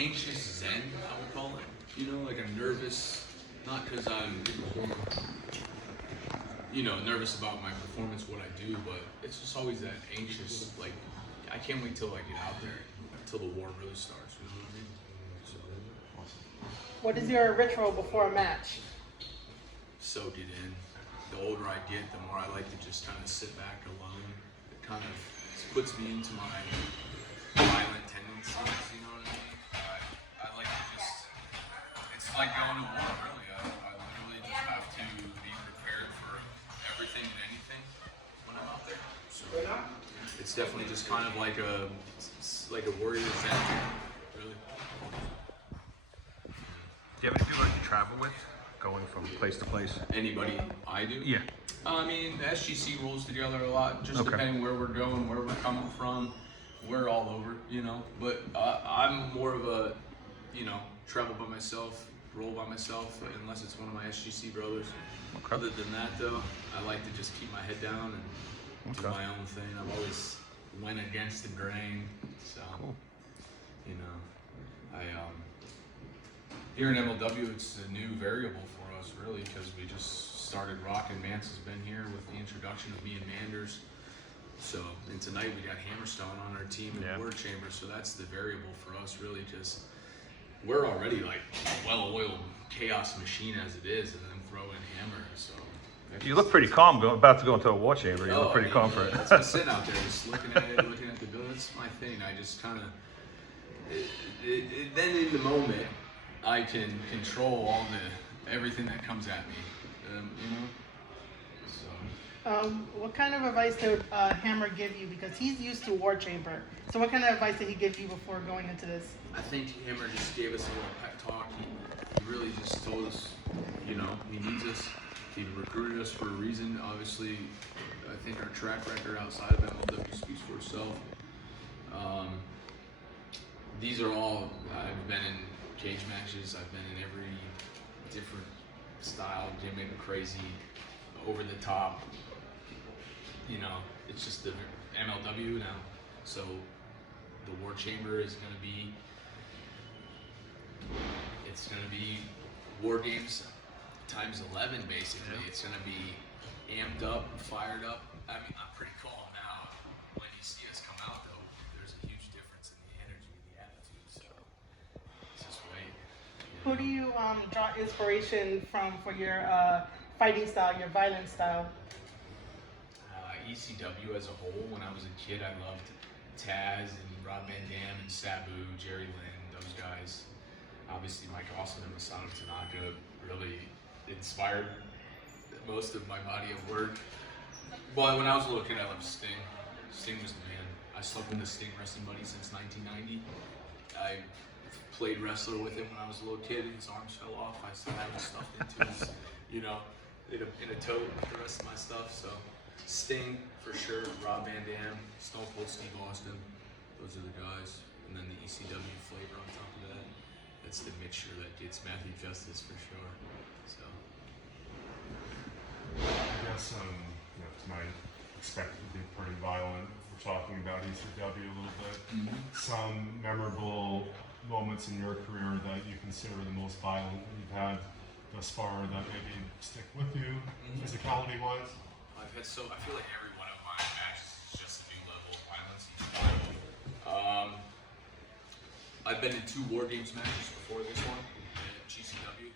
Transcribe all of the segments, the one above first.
anxious zen, I would call it. You know, like I'm nervous, not because I'm, nervous about my performance, what I do, but it's just always that anxious, like, I can't wait till I get out there, till the war really starts, you know what I mean? So, What is your ritual before a match? soak it in. The older I get, the more I like to just kind of sit back alone. It kind of puts me into my violent tendencies, you know what I mean? I like to just, it's like going to war, really. I literally just have to be prepared for everything and anything when I'm out there. So it's definitely just kind of like a warrior's zen, really. Do you have any people that you travel with, going from place to place? Anybody I do? Yeah. I mean, the SGC rolls together a lot, just Okay. depending where we're going, where we're coming from. We're all over, you know. But I'm more of a, travel by myself, roll by myself, unless it's one of my SGC brothers. Okay. Other than that, though, I like to just keep my head down and do Okay. my own thing. I've always went against the grain, so Cool. here in MLW, it's a new variable for us, really, because we just started rocking. Mance has been here with the introduction of me and Manders. So, and tonight we got Hammerstone on our team in Yeah. the Word Chamber, so that's the variable for us, really, because we're already like a well-oiled chaos machine as it is, and then throw in Hammer, so. You look pretty calm about to go into a war chamber. You look pretty calm for it. It's just sitting out there, just looking at it, looking at the bill. That's my thing. I just kind of, then in the moment, I can control everything that comes at me, So. What kind of advice did Hammer give you? Because he's used to War Chamber. So what kind of advice did he give you before going into this? I think Hammer just gave us a little pep talk. He really just told us, he needs us. He recruited us for a reason. Obviously, I think our track record outside of MLW speaks for itself. These are all, I've been in cage matches. I've been in every different style, gimmick, crazy, over the top. It's just the MLW now. So the War Chamber is going to be, it's going to be War Games times 11, basically. Yeah. It's going to be amped up, fired up. I mean, I'm pretty calm now. When you see us come out, though, there's a huge difference in the energy, the attitude. So just wait. Who do you draw inspiration from for your fighting style, your violent style? ECW as a whole. When I was a kid, I loved Taz and Rob Van Dam and Sabu, Jerry Lynn, those guys. Obviously, Mike Austin and Masato Tanaka really inspired most of my body of work. But when I was a little kid, I loved Sting. Sting was the man. I slept with the Sting wrestling buddy since 1990. I played wrestler with him when I was a little kid. His arms fell off. I still have him stuffed into his, in a tote with the rest of my stuff. So Sting for sure. Rob Van Dam, Stone Cold Steve Austin. Those are the guys. And then the ECW flavor on top of that. That's the mixture that gets Matthew Justice for sure. So. I guess tonight expected to be pretty violent. We're talking about ECW a little bit. Mm-hmm. Some memorable moments in your career that you consider the most violent that you've had thus far that maybe stick with you, physicality-wise? I feel like every one of my matches is just a new level of violence each time. I've been in 2 War Games matches before this one at GCW.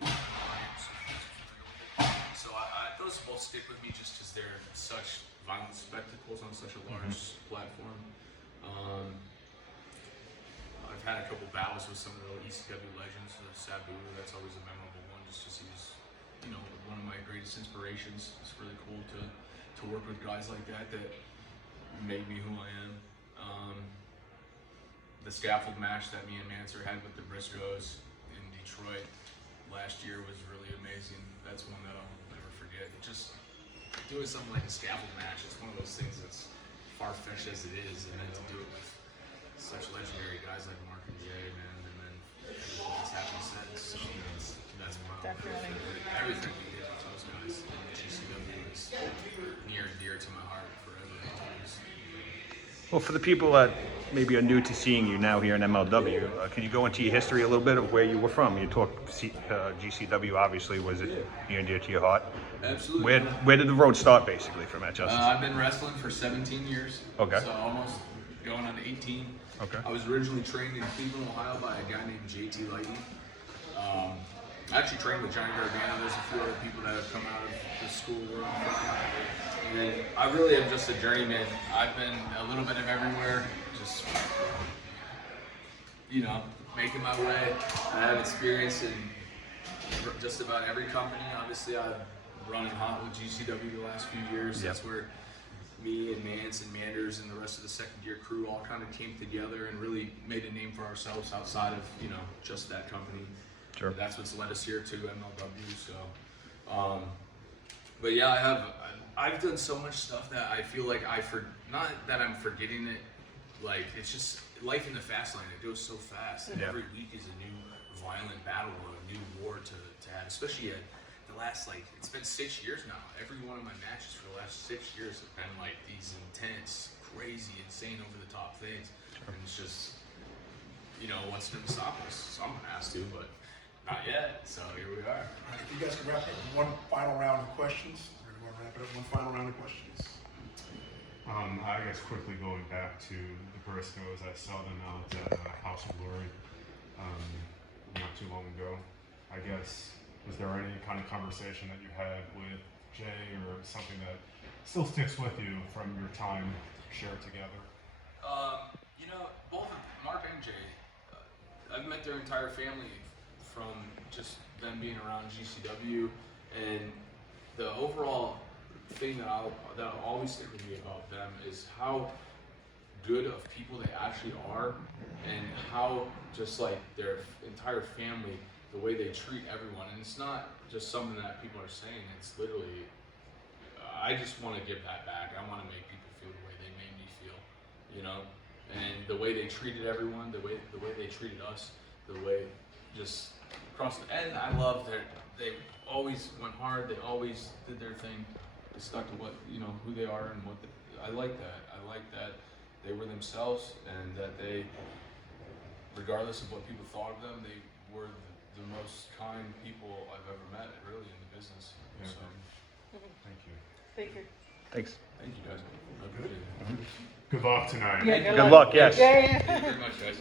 So those both stick with me just because they're such violent spectacles on such a large platform. I've had a couple battles with some of the ECW legends. Sabu, that's always a memorable one just because he was, one of my greatest inspirations. It's really cool to work with guys like that made me who I am. The scaffold match that me and Manser had with the Briscoes in Detroit last year was really amazing. That's one that I'll never forget. Just doing something like a scaffold match, it's one of those things that's far-fetched as it is, and then to do it with such legendary guys like Mark and Jay, man, and then everything that's happened since. That's my Definitely. Everything we did with those guys in GCW is near and dear to my heart forever. Well, for the people that maybe are new to seeing you now here in MLW, can you go into your history a little bit of where you were from? You talked GCW, obviously, was it near and dear to your heart? Absolutely. Where did the road start, basically, from that, Justice? I've been wrestling for 17 years. Okay. So almost going on 18. Okay. I was originally trained in Cleveland, Ohio by a guy named JT Lightning. I actually trained with Johnny Gargano. There's a few other people that have come out of the school where I'm from. And I really am just a journeyman. I've been a little bit of everywhere, just, making my way. I have experience in just about every company. Obviously, I've run hot with GCW the last few years. Yep. That's where me and Mance and Manders and the rest of the second year crew all kind of came together and really made a name for ourselves outside of, just that company. Sure. That's what's led us here to MLW. So, but yeah, I've done so much stuff that I feel like not that I'm forgetting it. Like, it's just life in the fast lane. It goes so fast, and Yeah. every week is a new violent battle or a new war to have. Especially at the last, it's been 6 years now. Every one of my matches for the last 6 years have been like these intense, crazy, insane, over the top things. And it's just, what's going to stop us? Someone has to, but not yet. So here we are. All right, if you guys can wrap up with one final round of questions. We're going to wrap it up with one final round of questions. I guess quickly going back to the Briscoes, I saw them out at House of Glory not too long ago. I guess, was there any kind of conversation that you had with Jay or something that still sticks with you from your time shared together? Both Mark and Jay, I've met their entire family from just them being around GCW, and the overall thing that'll always stick with me about them is how good of people they actually are, and how just like their entire family, the way they treat everyone. And it's not just something that people are saying, it's literally, I just want to give that back. I want to make people feel the way they made me feel, and the way they treated everyone, the way they treated us, the way just across the, and I love they always went hard, they always did their thing, they stuck to what, who they are and what I like that. I like that they were themselves, and that they, regardless of what people thought of them, they were the most kind people I've ever met, really, in the business. Yeah. So, Thank you. Thank you. Thanks. thank you guys. I appreciate it. Good luck tonight. Yeah, Good luck, yes. Yeah, yeah. Thank you very much, guys.